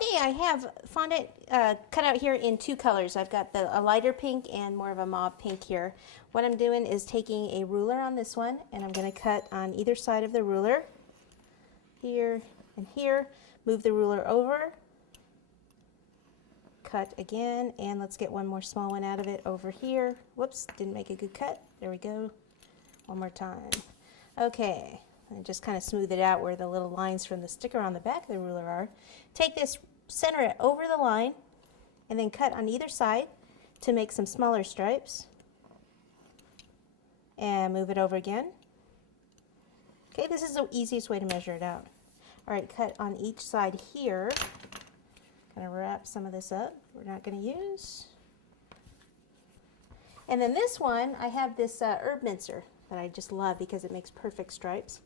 Okay, I have fondant cut out here in two colors. I've got a lighter pink and more of a mauve pink here. What I'm doing is taking a ruler on this one, and I'm going to cut on either side of the ruler, here and here. Move the ruler over, cut again, and let's get one more small one out of it over here. Whoops, didn't make a good cut. There we go. One more time. Okay. And just kind of smooth it out where the little lines from the sticker on the back of the ruler are. Take this, center it over the line, and then cut on either side to make some smaller stripes. And move it over again. Okay, this is the easiest way to measure it out. All right, cut on each side here. Kind of wrap some of this up. We're not going to use. And then this one, I have this herb mincer that I just love because it makes perfect stripes.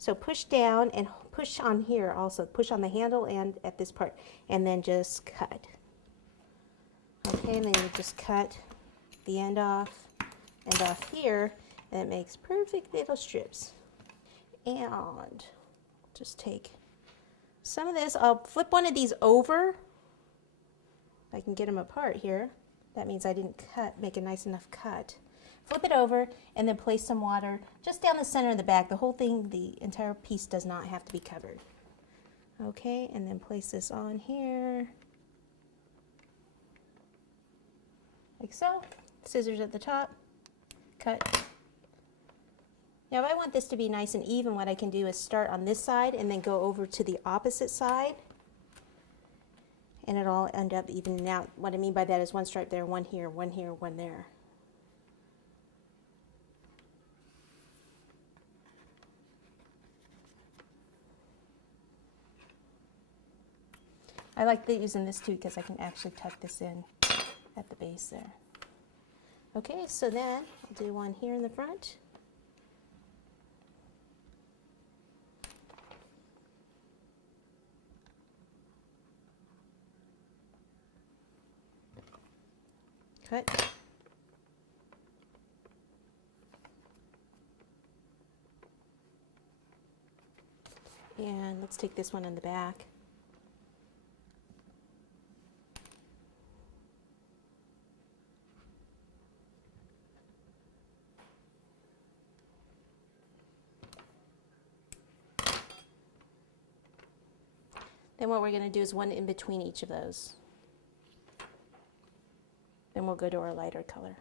So push down and push on here also. Push on the handle and at this part. And then just cut. Okay, and then you just cut the end off here. And it makes perfect little strips. And just take some of this. I'll flip one of these over. If I can get them apart here. That means I didn't make a nice enough cut. Flip it over and then place some water just down the center of the back. The whole thing, the entire piece does not have to be covered. Okay, and then place this on here. Like so. Scissors at the top. Cut. Now if I want this to be nice and even, what I can do is start on this side and then go over to the opposite side. And it'll all end up evening out. What I mean by that is one stripe there, one here, one here, one there. I like using this too because I can actually tuck this in at the base there. Okay, so then I'll do one here in the front. Cut. And let's take this one in the back. Then what we're going to do is one in between each of those. Then we'll go to our lighter color.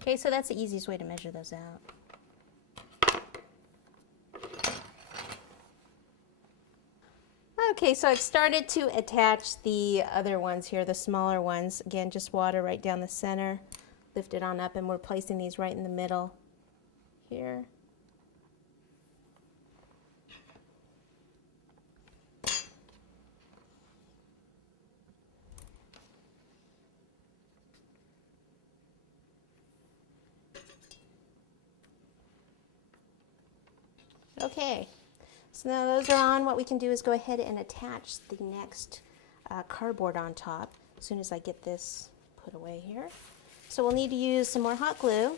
Okay, so that's the easiest way to measure those out. Okay, so I've started to attach the other ones here, the smaller ones. Again, just water right down the center, lift it on up, and we're placing these right in the middle here. Okay, so now those are on. What we can do is go ahead and attach the next cardboard on top as soon as I get this put away here. So we'll need to use some more hot glue.